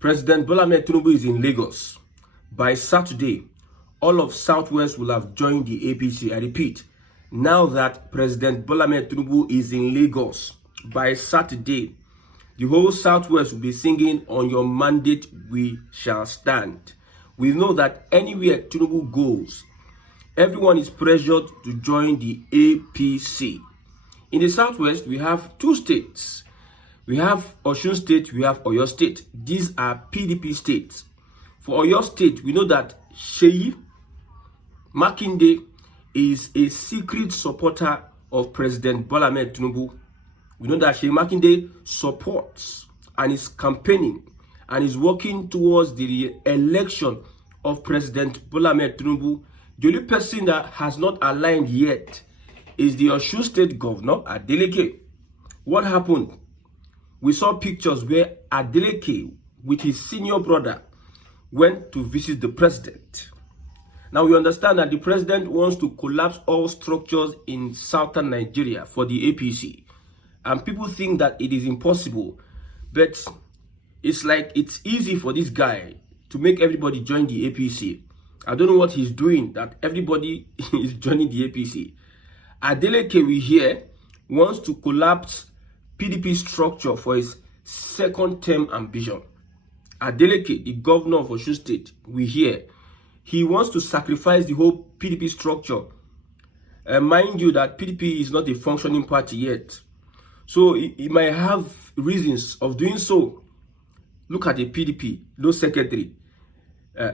President Bola Ahmed Tinubu is in Lagos. By Saturday, all of Southwest will have joined the APC. I repeat, now that President Bola Ahmed Tinubu is in Lagos, by Saturday, the whole Southwest will be singing "On Your Mandate We Shall Stand." We know that anywhere Tinubu goes, everyone is pressured to join the APC. In the Southwest, we have two states. We have Osun State, we have Oyo State. These are PDP states. For Oyo State, we know that Seyi Makinde is a secret supporter of President Bola Ahmed Tinubu. We know that Seyi Makinde supports and is campaigning and is working towards the election of President Bola Ahmed Tinubu. The only person that has not aligned yet is the Osun State Governor, Adeleke. What happened? We saw pictures where Adeleke, with his senior brother, went to visit the president. Now we understand that the president wants to collapse all structures in southern Nigeria for the APC. And people think that it is impossible. But it's like it's easy for this guy to make everybody join the APC. I don't know what he's doing that everybody is joining the APC. Adeleke, we hear, wants to collapse PDP structure for his second term ambition. Adeleke, the governor of Osun State, we hear, he wants to sacrifice the whole PDP structure. Mind you that PDP is not a functioning party yet. So he might have reasons of doing so. Look at the PDP, no secretary.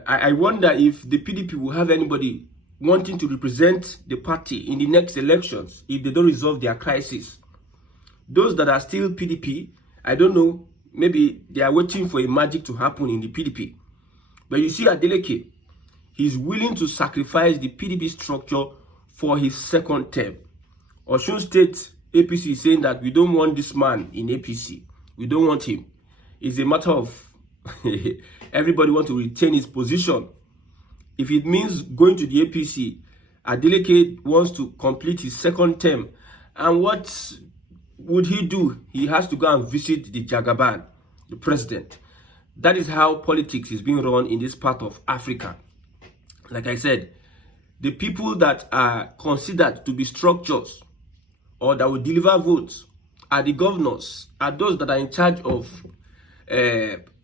I wonder if the PDP will have anybody wanting to represent the party in the next elections if they don't resolve their crisis. Those that are still PDP, I don't know, maybe they are waiting for a magic to happen in the PDP. But you see Adeleke, he's willing to sacrifice the PDP structure for his second term. Osun State APC is saying that we don't want this man in APC. We don't want him. It's a matter of everybody wants to retain his position. If it means going to the APC, Adeleke wants to complete his second term. And what would he do? He has to go and visit the Jagaban, the president. That is how politics is being run in this part of Africa. Like I said, the people that are considered to be structures or that will deliver votes are the governors, are those that are in charge of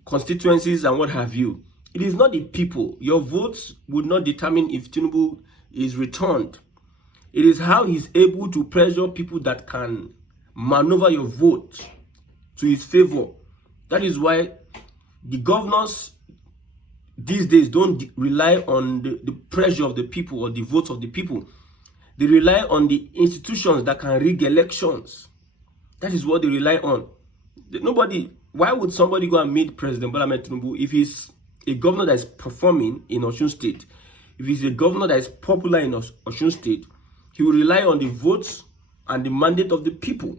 constituencies and what have you. It is not the people. Your votes would not determine if Tinubu is returned. It is how he's able to pressure people that can maneuver your vote to his favor. That is why the governors these days don't rely on the pressure of the people or the votes of the people. They rely on the institutions that can rig elections. That is what they rely on. Why would somebody go and meet President Bola Ahmed Tinubu if he's a governor that is performing in Osun State? If he's a governor that is popular in Osun State, he will rely on the votes and the mandate of the people.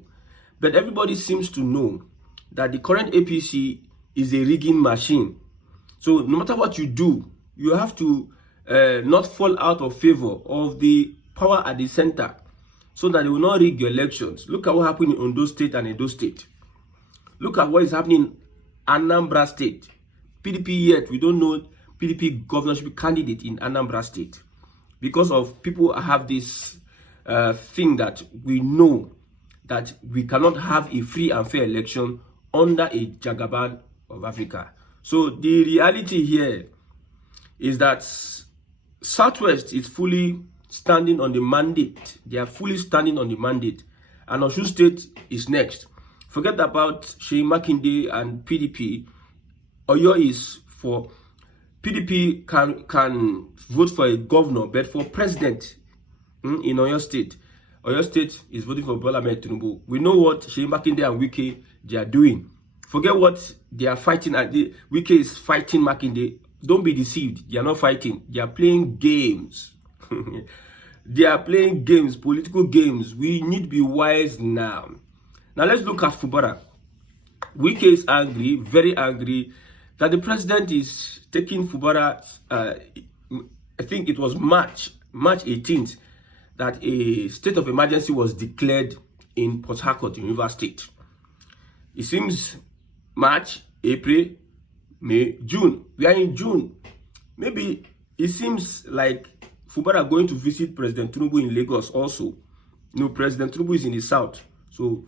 But everybody seems to know that the current APC is a rigging machine. So no matter what you do, you have to not fall out of favor of the power at the center so that they will not rig your elections. Look at what happened in Ondo State and Edo State. Look at what is happening in Anambra State. PDP yet, we don't know PDP governorship candidate in Anambra State. Because of people have this thing that we know that we cannot have a free and fair election under a Jagaban of Africa. So the reality here is that Southwest is fully standing on the mandate. They are fully standing on the mandate. And Osun State is next. Forget about Seyi Makinde and PDP. Oyo is for PDP can vote for a governor, but for president in Oyo State is voting for Bola Ahmed Tinubu. We know what Seyi Makinde and Wike they are doing. Forget what they are fighting. Wike is fighting Makinde. Don't be deceived. They are not fighting. They are playing games. They are playing games, political games. We need to be wise now. Now let's look at Fubara. Wike is angry, very angry, that the president is taking Fubara. I think it was March 18th that a state of emergency was declared in Port Harcourt in Rivers State. It seems March, April, May, June. We are in June. Maybe it seems like Fubara going to visit President Tinubu in Lagos also. President Tinubu is in the south, so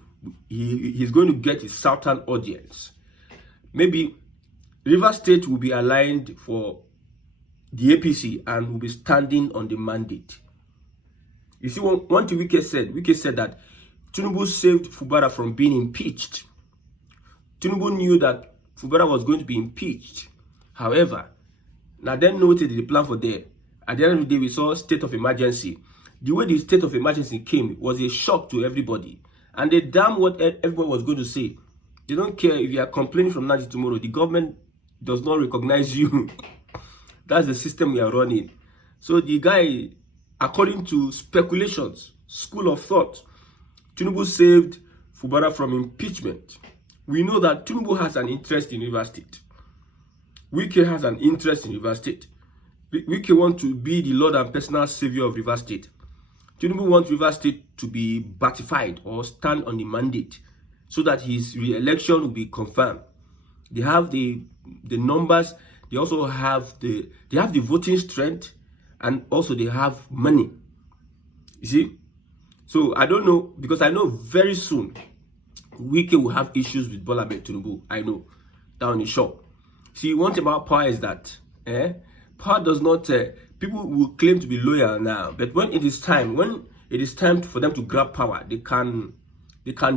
he's going to get his southern audience. Maybe Rivers State will be aligned for the APC and will be standing on the mandate. You see, one thing Wike said that Tinubu saved Fubara from being impeached. Tinubu knew that Fubara was going to be impeached. However, now then noted the plan for there. At the end of the day, we saw state of emergency. The way the state of emergency came was a shock to everybody. And they damn what everybody was going to say. They don't care if you are complaining from now to tomorrow. The government does not recognize you. That's the system we are running. So the guy, according to speculations, school of thought, Tinubu saved Fubara from impeachment. We know that Tinubu has an interest in Rivers State. Wike has an interest in Rivers State. Wike wants to be the Lord and personal savior of Rivers State. Tinubu wants Rivers State to be batified or stand on the mandate so that his re-election will be confirmed. They have the numbers. They also have the voting strength, and also they have money. You see? So I don't know, because I know very soon Wike will have issues with Bola Tinubu. I know, down the shore. See, one thing about power is that power does not. People will claim to be loyal now, but when it is time for them to grab power, they can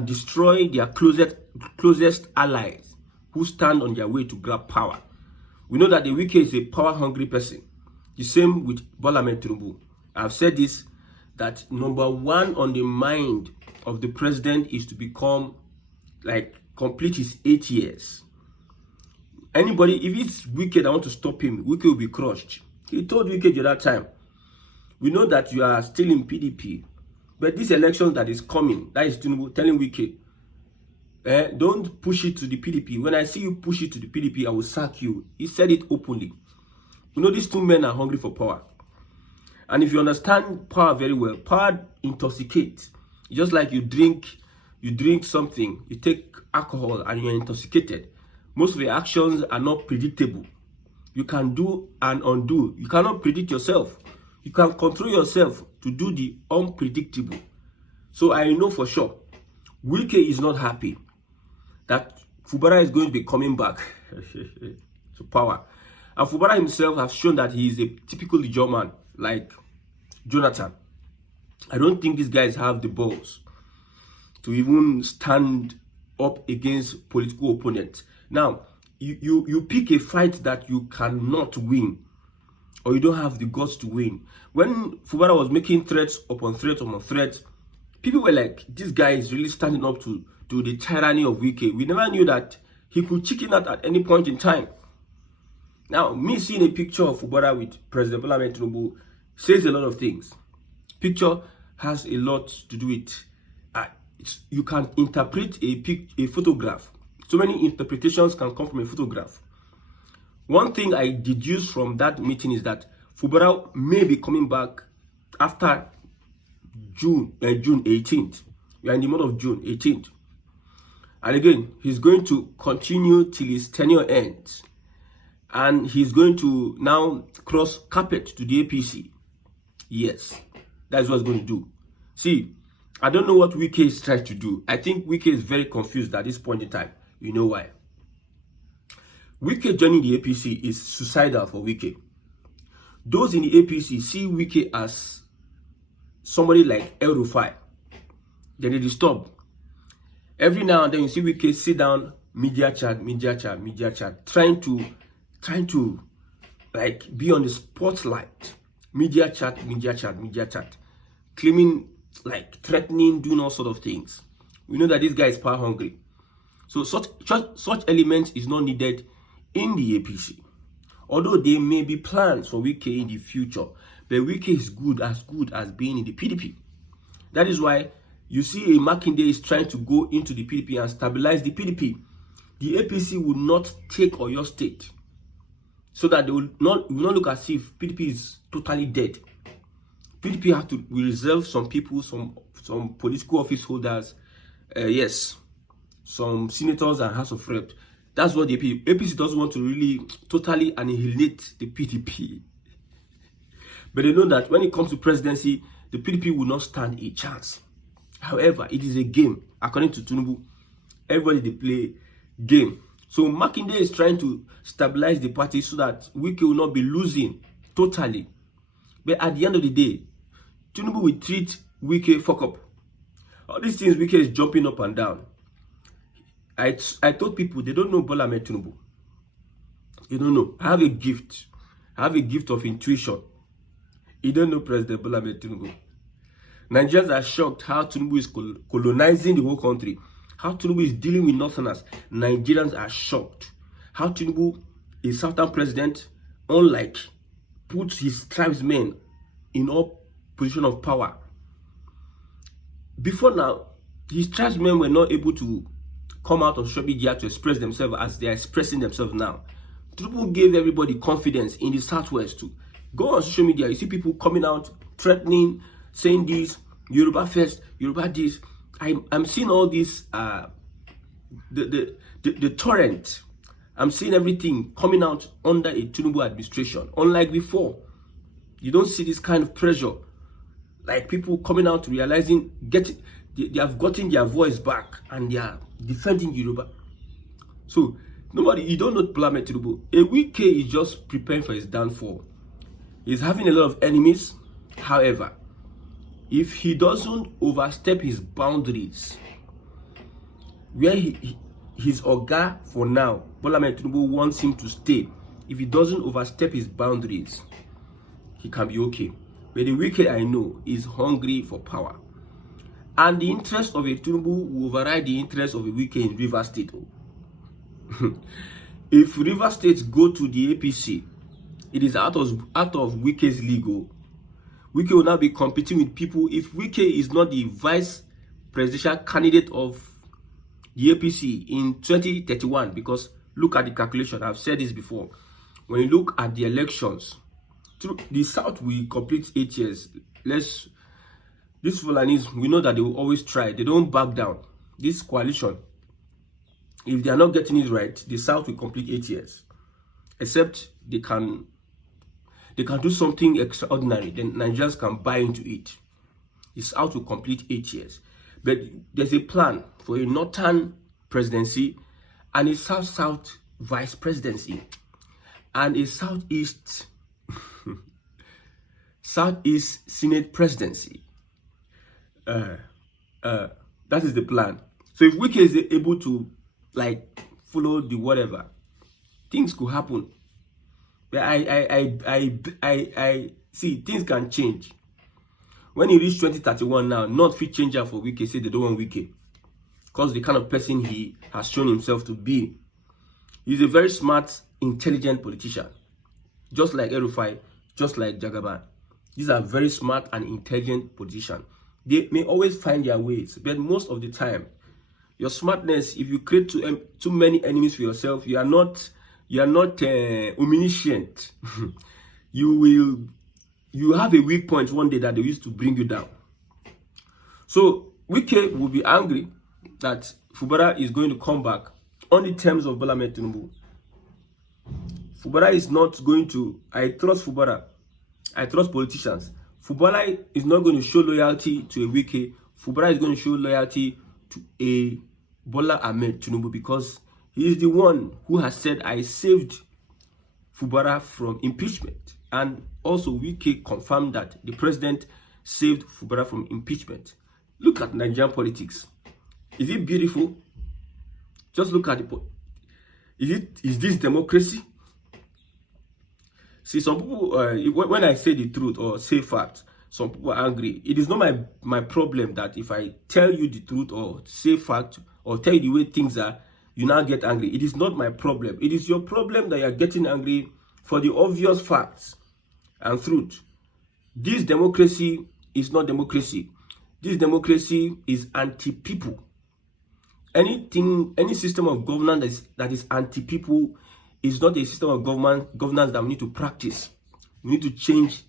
destroy their closest allies who stand on their way to grab power. We know that the Wike is a power-hungry person. The same with Bola Tinubu. I've said this, that number one on the mind of the president is to become, complete his 8 years. Anybody, if it's Wike that want to stop him, Wike will be crushed. He told Wike the other time, we know that you are still in PDP, but this election that is coming, that is Tinubu telling Wike, don't push it to the PDP. When I see you push it to the PDP, I will sack you. He said it openly. You know, these two men are hungry for power. And if you understand power very well, power intoxicates. Just like you drink something, you take alcohol and you're intoxicated. Most of your actions are not predictable. You can do and undo. You cannot predict yourself. You can control yourself to do the unpredictable. So I know for sure, Wike is not happy that Fubara is going to be coming back to power. And Fubara himself has shown that he is a typical German, like Jonathan. I don't think these guys have the balls to even stand up against political opponents. Now, you pick a fight that you cannot win, or you don't have the guts to win. When Fubara was making threats upon threats upon threats, people were like, this guy is really standing up to the tyranny of Wike. We never knew that he could chicken out at any point in time. Now, me seeing a picture of Fubara with President Bola Tinubu says a lot of things. Picture has a lot to do with, you can interpret a photograph. So many interpretations can come from a photograph. One thing I deduced from that meeting is that Fubara may be coming back after June 18th. We are in the month of June 18th. And again, he's going to continue till his tenure ends. And he's going to now cross carpet to the APC. Yes, that's what he's going to do. See, I don't know what Wike is trying to do. I think Wike is very confused at this point in time. You know why? Wike joining the APC is suicidal for Wike. Those in the APC see Wike as somebody like El Rufai. Then they disturb. Every now and then you see Wike sit down, media chat, trying to be on the spotlight. Media chat, claiming, threatening, doing all sort of things. We know that this guy is power hungry. So such elements is not needed in the APC. Although there may be plans for Wike in the future, but Wike is good as being in the PDP. That is why you see a Makinde is trying to go into the PDP and stabilize the PDP. The APC will not take Oyo State, so that they will not look as if PDP is totally dead. PDP have to reserve some people, some political office holders, yes, some senators and House of Reps That's what the APC doesn't want to really totally annihilate the PDP. But they know that when it comes to presidency, the PDP will not stand a chance. However, it is a game. According to Tinubu, everybody they play game. So Makinde is trying to stabilize the party so that Wike will not be losing totally. But at the end of the day, Tinubu will treat Wike fuck up. All these things Wike is jumping up and down. I told people they don't know Bola Ahmed Tinubu. You don't know. I have a gift. I have a gift of intuition. You don't know President Bola Ahmed Tinubu. Nigerians are shocked how Tinubu is colonizing the whole country. How Tinubu is dealing with Northerners. Nigerians are shocked. How Tinubu, a Southern president, unlike, puts his tribesmen in all position of power. Before now, his tribesmen were not able to come out of social media to express themselves as they are expressing themselves now. Tinubu gave everybody confidence in the Southwest to go on social media. You see people coming out, threatening, saying this, Yoruba first, Yoruba this. I'm seeing all this, the torrent. I'm seeing everything coming out under a Tinubu administration. Unlike before, you don't see this kind of pressure. Like people coming out realizing, they have gotten their voice back and they are defending Yoruba. So, you don't know Bola Ahmed Tinubu. A Wike is just preparing for his downfall. He's having a lot of enemies. However, if he doesn't overstep his boundaries, where his Oga for now, Bola Ahmed Tinubu wants him to stay. If he doesn't overstep his boundaries, he can be okay. But the Wike I know is hungry for power. And the interest of a Tinubu will override the interest of a Wike in River State. If River State go to the APC, it is out of Wike's legal. Wike will now be competing with people. If Wike is not the vice presidential candidate of the APC in 2031, because look at the calculation, I've said this before. When you look at the elections, the South will complete 8 years. These Fulanis, we know that they will always try. They don't back down. This coalition, if they are not getting it right, the South will complete 8 years. Except they can do something extraordinary, then Nigerians can buy into it. The South will complete 8 years. But there's a plan for a Northern presidency and a South-South vice presidency and a Southeast Southeast Senate presidency. That is the plan. So if Wike is able to follow the whatever, things could happen. But I see things can change. When he reach 2031 now, not fit changer for Wike, say they don't want Wike. Because the kind of person he has shown himself to be. He's a very smart, intelligent politician. Just like Erufai, just like Jagaban. These are very smart and intelligent politicians. They may always find their ways, but most of the time, your smartness, if you create too many enemies for yourself, you are not omniscient. You have a weak point one day that they used to bring you down. So Wike will be angry that Fubara is going to come back on the terms of Bola Ahmed Tinubu. Fubara is not going to. I trust Fubara. I trust politicians. Fubara is not going to show loyalty to a Wike. Fubara is going to show loyalty to a Bola Ahmed Tinubu because he is the one who has said, I saved Fubara from impeachment. And also Wike confirmed that the president saved Fubara from impeachment. Look at Nigerian politics. Is it beautiful? Just look at it. Is this democracy? See, some people, when I say the truth or say facts, some people are angry. It is not my problem that if I tell you the truth or say fact or tell you the way things are, you now get angry. It is not my problem. It is your problem that you are getting angry for the obvious facts and truth. This democracy is not democracy. This democracy is anti-people. Any system of governance that is anti-people is not a system of governance that we need to practice. We need to change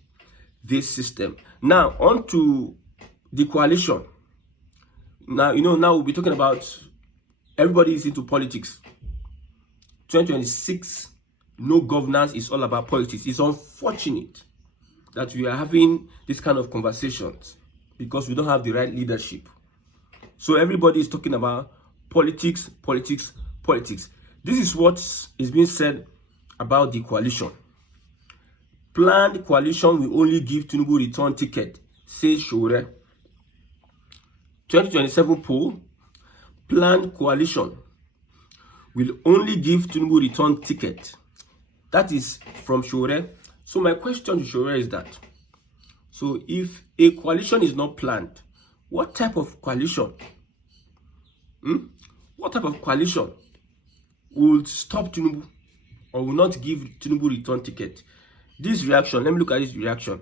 this system. Now, on to the coalition. Now, now we'll be talking about everybody is into politics. 2026, no governance is all about politics. It's unfortunate that we are having this kind of conversations because we don't have the right leadership. So everybody is talking about politics, politics, politics. This is what is being said about the coalition. Planned coalition will only give Tinubu return ticket, says Shore. 2027 poll, planned coalition will only give Tinubu return ticket. That is from Shore. So my question to Shore is that, so if a coalition is not planned, what type of coalition? What type of coalition will stop Tinubu or will not give Tinubu return ticket? This reaction, let me look at this reaction.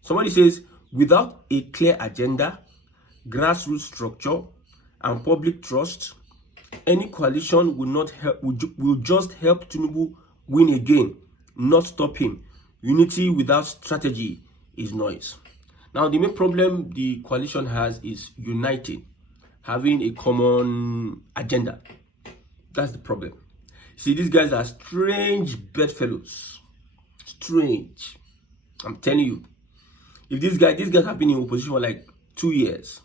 Somebody says, without a clear agenda, grassroots structure, and public trust, any coalition will not help. Will just help Tinubu win again, not stop him. Unity without strategy is noise. Now, the main problem the coalition has is uniting, having a common agenda. That's the problem. See, these guys are strange bedfellows. Strange. I'm telling you. If these guys have been in opposition for like 2 years,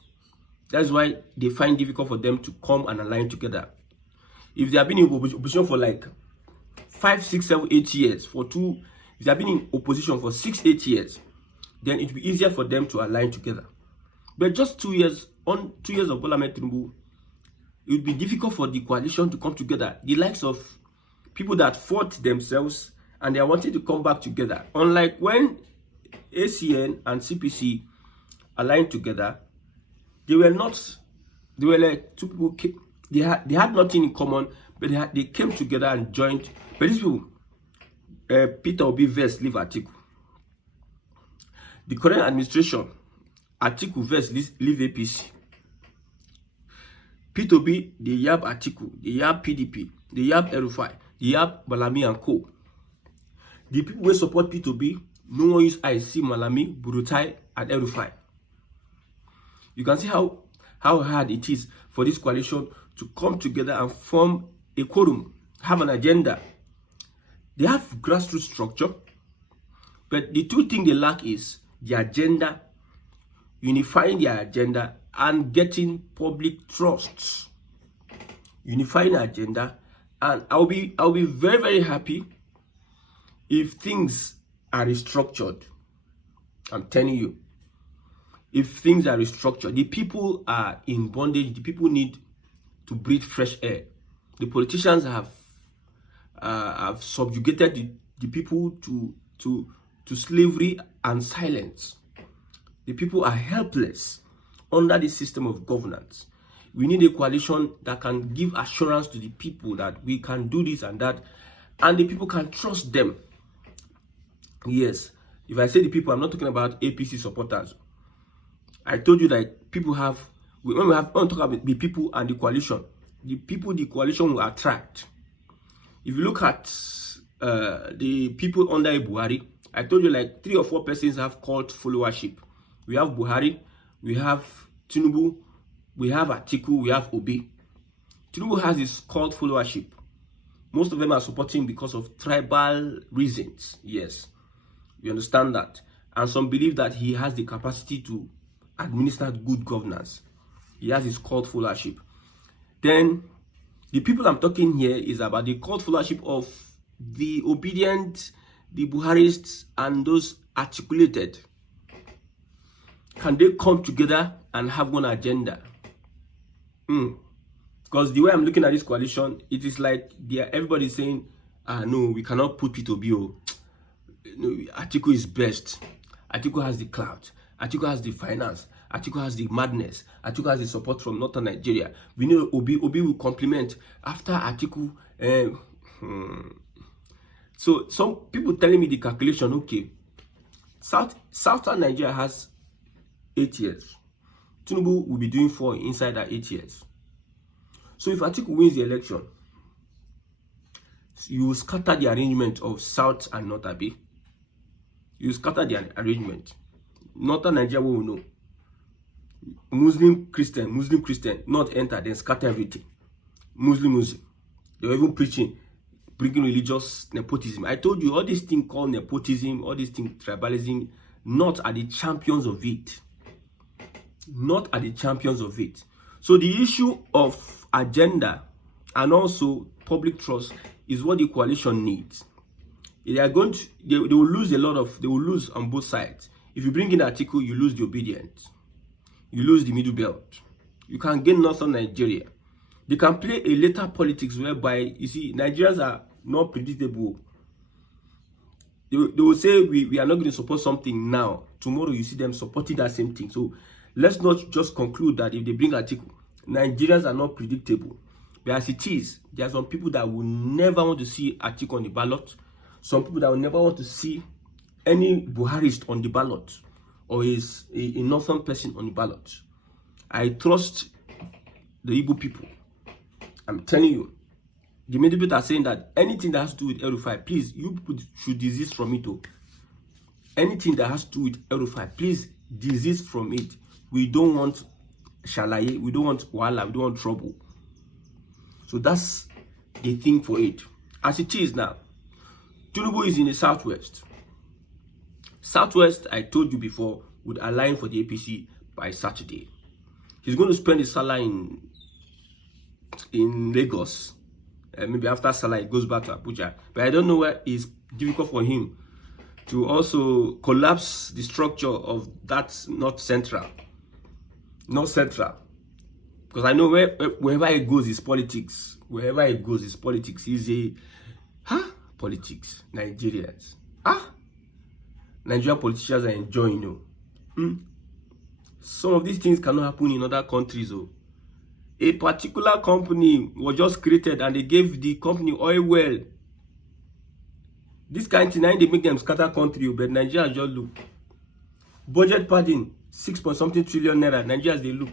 that's why they find it difficult for them to come and align together. If they have been in opposition for like 5, 6, 7, 8 years, if they have been in opposition for 6, 8 years, then it will be easier for them to align together. But just 2 years, on 2 years of Bola Tinubu, it would be difficult for the coalition to come together. The likes of people that fought themselves and they are wanting to come back together. Unlike when ACN and CPC aligned together, they were like two people. They had nothing in common, but they came together and joined. But these people, Peter Obi versus leave Atiku. The current administration, Atiku versus leave APC. Peter Obi, they yab Atiku, they yab PDP, they yab Erufai, they yab Malami and Co. The people who support Peter Obi, no one use IC, Malami, Burutai, and Erufai. You can see how hard it is for this coalition to come together and form a quorum, have an agenda. They have grassroots structure, but the two things they lack is the agenda, unifying their agenda, and getting public trust. Unifying the agenda, and I'll be very, very happy if things are restructured. I'm telling you. If things are restructured, the people are in bondage. The people need to breathe fresh air. The politicians have subjugated the people to slavery and silence. The people are helpless under the system of governance. We need a coalition that can give assurance to the people that we can do this and that, and the people can trust them. Yes, if I say the people, I'm not talking about APC supporters. I told you that people have, when we talk about the people and the coalition, the people the coalition will attract. If you look at the people under Buhari, I told you like 3 or 4 persons have cult followership. We have Buhari, we have Tinubu, we have Atiku, we have Obi. Tinubu has his cult followership. Most of them are supporting because of tribal reasons. Yes, we understand that. And some believe that he has the capacity to administer good governance. He has his cult followership. Then the people I'm talking here is about the cult followership of the obedient, the Buharists, and those articulated. Can they come together and have one agenda? Because the way I'm looking at this coalition, it is like everybody's saying, no, we cannot put P2B. No, Atiku is best. Atiku has the clout. Atiku has the finance. Atiku has the madness. Atiku has the support from northern Nigeria. We know Obi will complement after Atiku. So some people telling me the calculation, okay, southern Nigeria has 8 years. Tinubu will be doing 4 inside that 8 years. So if Atiku wins the election, you will scatter the arrangement of South and North Abi. You will scatter the arrangement. Northern Nigeria will know. Muslim, Christian, not enter, then scatter everything. Muslim. They were even preaching bringing religious nepotism. I told you all these things called nepotism, all these things tribalism, not are the champions of it. Not are the champions of it. So the issue of agenda and also public trust is what the coalition needs. They are going to, they will lose a lot of, they will lose on both sides. If you bring in an article, you lose the obedience. You lose the middle belt. You can gain northern Nigeria. They can play a later politics whereby, you see, Nigerians are not predictable. They will say, we are not going to support something now. Tomorrow you see them supporting that same thing. So let's not just conclude that if they bring an article, Nigerians are not predictable. But as it is, there are some people that will never want to see article on the ballot. Some people that will never want to see any Buharist on the ballot or is a northern person on the ballot. I trust the Igbo people. I'm telling you, the many people are saying that anything that has to do with El-Rufai, please, you people should desist from it. Anything that has to do with El-Rufai, please desist from it. We don't want shalaye, we don't want wala, we don't want trouble. So that's the thing for it. As it is now, Tinubu is in the southwest. Southwest, I told you before, would align for the APC by Saturday. He's going to spend his salary in Lagos. Maybe after Salah, he goes back to Abuja. But I don't know where it's difficult for him to also collapse the structure of that North Central. Because I know wherever he goes is politics. Wherever he goes is politics. He's a politics. Nigerians. Nigerian politicians are enjoying, Some of these things cannot happen in other countries, A particular company was just created and they gave the company oil well. This kind of thing, they make them scatter country, but Nigeria just look. Budget padding, 6.something trillion naira. Nigerians, they look.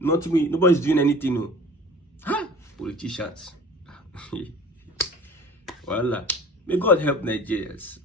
Nobody's doing anything, Politicians. Voila. May God help Nigerians.